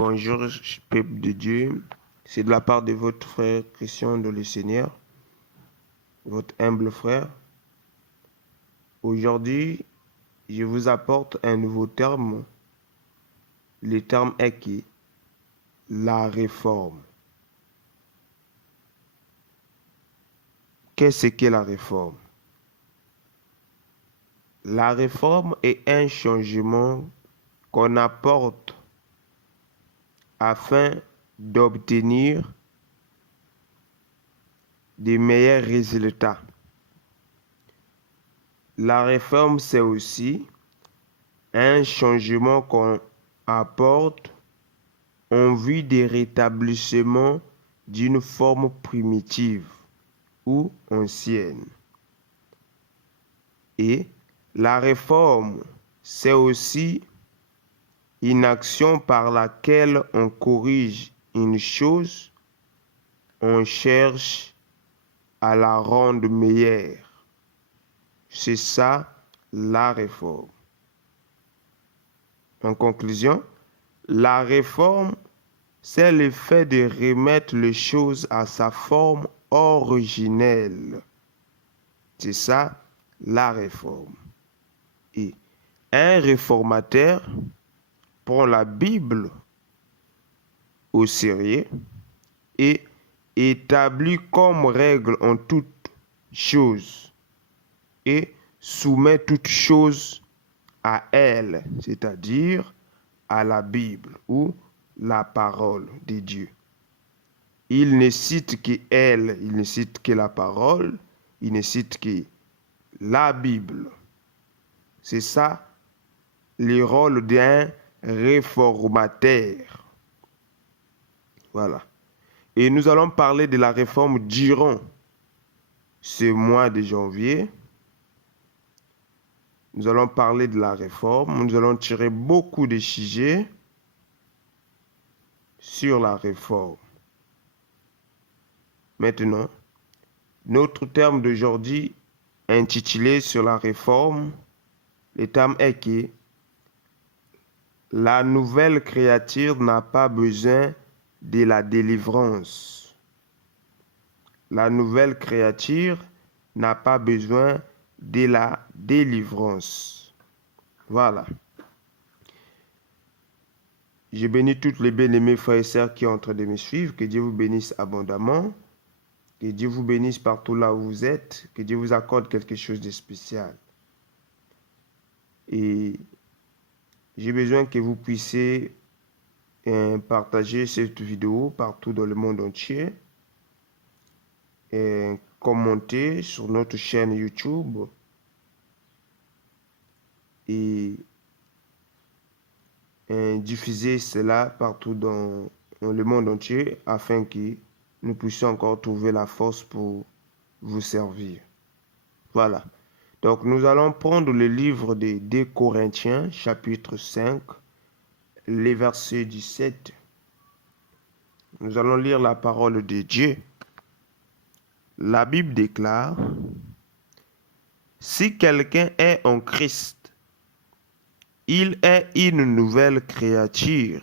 Bonjour, peuple de Dieu. C'est de la part de votre frère Christian de le Seigneur, votre humble frère. Aujourd'hui, je vous apporte un nouveau terme. Le terme est qui? La réforme. Qu'est-ce qu'est la réforme? La réforme est un changement qu'on apporte afin d'obtenir de meilleurs résultats. La réforme, c'est aussi un changement qu'on apporte en vue du rétablissement d'une forme primitive ou ancienne. Et la réforme, c'est aussi une action par laquelle on corrige une chose, on cherche à la rendre meilleure. C'est ça, la réforme. En conclusion, la réforme, c'est le fait de remettre les choses à sa forme originelle. C'est ça, la réforme. Et un réformateur prend la Bible au sérieux et établit comme règle en toute chose et soumet toute chose à elle, c'est-à-dire à la Bible ou la parole de Dieu. Il ne cite que elle, il ne cite que la parole, il ne cite que la Bible. C'est ça le rôle d'un réformateur. Voilà. Et nous allons parler de la réforme durant ce mois de janvier. Nous allons parler de la réforme. Nous allons tirer beaucoup de sujets sur la réforme. Maintenant, notre terme d'aujourd'hui intitulé sur la réforme, le terme est que la nouvelle créature n'a pas besoin de la délivrance. La nouvelle créature n'a pas besoin de la délivrance. Voilà. Je bénis toutes les bien-aimés frères et sœurs qui sont en train de me suivre. Que Dieu vous bénisse abondamment. Que Dieu vous bénisse partout là où vous êtes. Que Dieu vous accorde quelque chose de spécial. Et j'ai besoin que vous puissiez partager cette vidéo partout dans le monde entier. Et commenter sur notre chaîne YouTube. Et diffuser cela partout dans le monde entier afin que nous puissions encore trouver la force pour vous servir. Voilà. Donc nous allons prendre le livre des 2 Corinthiens, chapitre 5, les versets 17. Nous allons lire la parole de Dieu. La Bible déclare: si quelqu'un est en Christ, il est une nouvelle créature.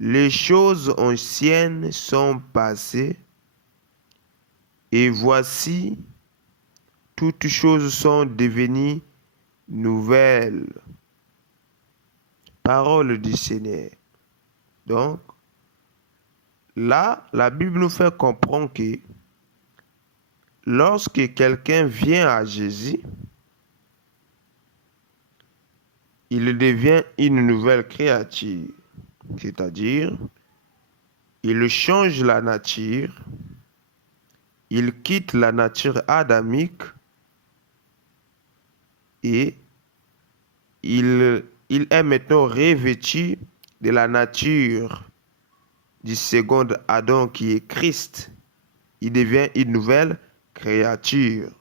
Les choses anciennes sont passées, et voici, toutes choses sont devenues nouvelles. Parole du Seigneur. Donc, là, la Bible nous fait comprendre que lorsque quelqu'un vient à Jésus, il devient une nouvelle créature. C'est-à-dire, il change la nature, il quitte la nature adamique et il est maintenant revêtu de la nature du second Adam qui est Christ. Il devient une nouvelle créature.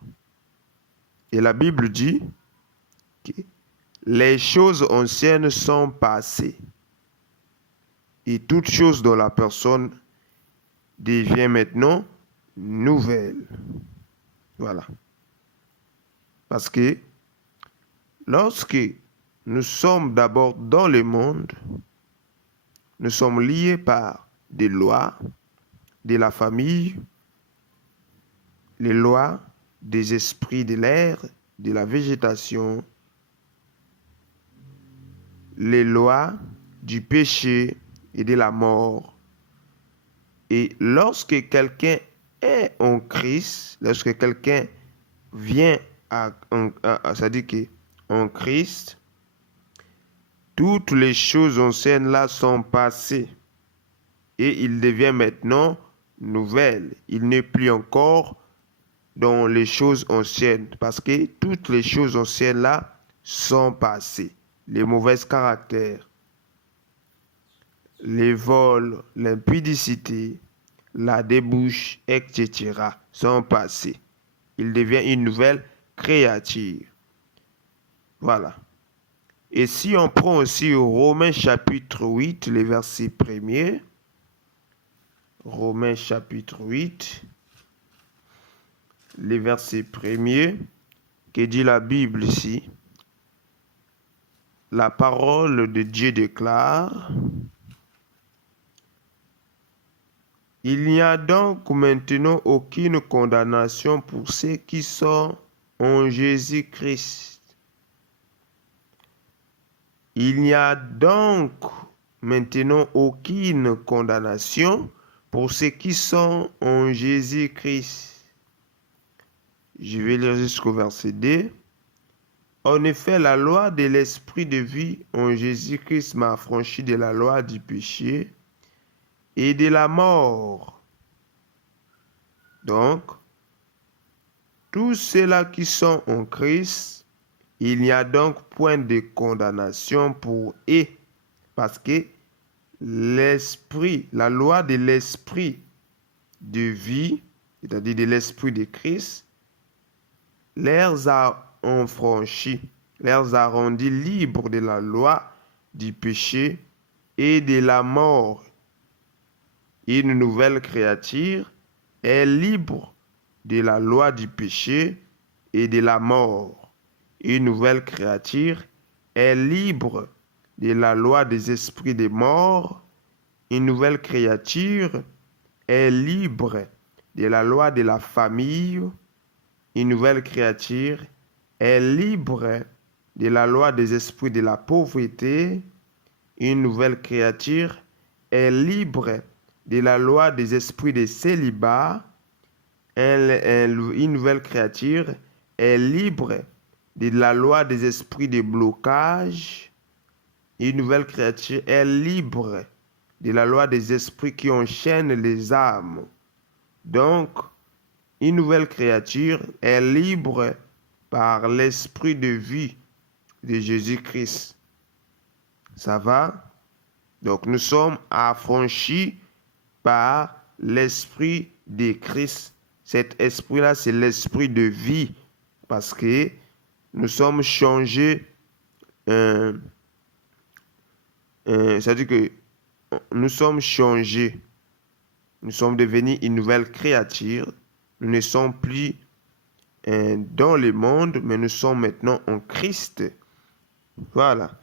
Et la Bible dit que les choses anciennes sont passées. Et toute chose dans la personne devient maintenant nouvelle. Voilà. Parce que lorsque nous sommes d'abord dans le monde, nous sommes liés par des lois de la famille, les lois des esprits de l'air, de la végétation, les lois du péché et de la mort. Et lorsque quelqu'un est en Christ, lorsque quelqu'un vient c'est-à-dire qu'en Christ, toutes les choses anciennes là sont passées et il devient maintenant nouvelle. Il n'est plus encore dans les choses anciennes parce que toutes les choses anciennes là sont passées. Les mauvais caractères, les vols, l'impudicité, la débauche, etc. sont passés. Il devient une nouvelle créature. Voilà. Et si on prend aussi Romains chapitre 8, le verset 1er, Romains chapitre 8, le verset 1er, que dit la Bible ici, la parole de Dieu déclare: il n'y a donc maintenant aucune condamnation pour ceux qui sont en Jésus-Christ. Il n'y a donc maintenant aucune condamnation pour ceux qui sont en Jésus-Christ. Je vais lire jusqu'au verset 2. En effet, la loi de l'esprit de vie en Jésus-Christ m'a affranchi de la loi du péché et de la mort. Donc, tous ceux-là qui sont en Christ, il n'y a donc point de condamnation pour eux, parce que l'esprit, la loi de l'esprit de vie, c'est-à-dire de l'esprit de Christ, les a affranchis, les a rendus libres de la loi du péché et de la mort. Une nouvelle créature est libre de la loi du péché et de la mort. Une nouvelle créature est libre de la loi des esprits des morts. Une nouvelle créature est libre de la loi de la famille. Une nouvelle créature est libre de la loi des esprits de la pauvreté. Une nouvelle créature est libre de la loi des esprits de célibat. Une nouvelle créature est libre de la loi des esprits de blocage. Une nouvelle créature est libre de la loi des esprits qui enchaînent les âmes. Donc, une nouvelle créature est libre par l'esprit de vie de Jésus-Christ. Ça va? Donc, nous sommes affranchis par l'esprit de Christ. Cet esprit-là, c'est l'esprit de vie parce que nous sommes changés. C'est-à-dire que nous sommes changés. Nous sommes devenus une nouvelle créature. Nous ne sommes plus dans le monde, mais nous sommes maintenant en Christ. Voilà.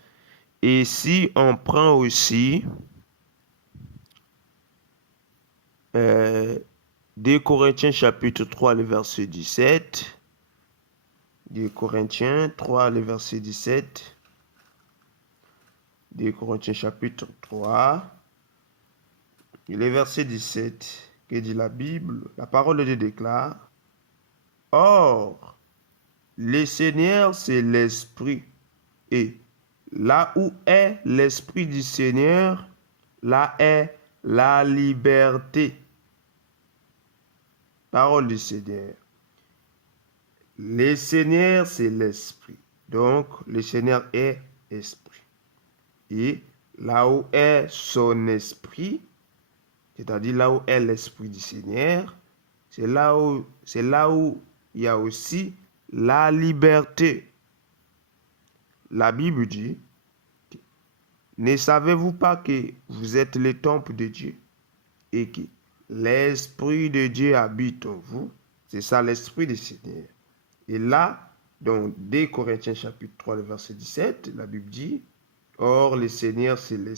Et si on prend aussi 2 Corinthiens chapitre 3, le verset 17. 2 Corinthiens 3, le verset 17. 2 Corinthiens chapitre 3, le verset 17, que dit la Bible, la parole de Dieu déclare: or, le Seigneur, c'est l'Esprit, et là où est l'Esprit du Seigneur, là est la liberté. Parole du Seigneur. Le Seigneur, c'est l'Esprit. Donc, le Seigneur est Esprit. Et là où est son Esprit, c'est-à-dire là où est l'Esprit du Seigneur, c'est là où il y a aussi la liberté. La Bible dit: ne savez-vous pas que vous êtes le temple de Dieu et que l'Esprit de Dieu habite en vous? C'est ça l'Esprit du Seigneur. Et là, dans 2 Corinthiens chapitre 3, le verset 17, la Bible dit: or, le Seigneur, c'est l'Esprit.